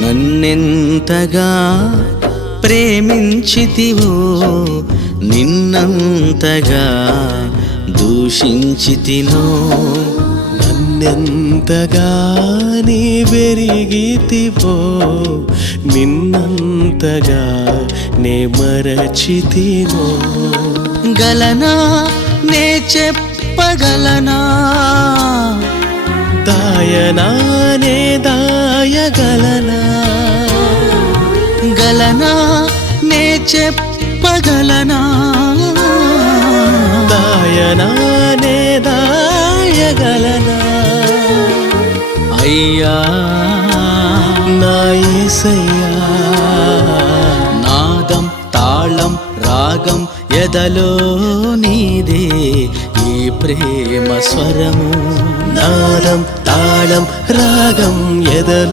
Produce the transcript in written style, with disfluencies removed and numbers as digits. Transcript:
నన్నెంతగా ప్రేమించితివో నిన్నంతగా దూషించితినో నన్నెంతగా నీ పెరిగితివో నిన్నంతగా నే మరచితినో గలనా నే చెప్పగలనా దాయనా నే దాయగలనా గలనా నే చెప్పగలనా దాయనా నే దాయగలనా అయ్యా నా యేసయ్యా నాదం తాళం రాగం ఎదలో నీదే ఈ ప్రేమ స్వరము నాదం తాళం రాగం ఎదలో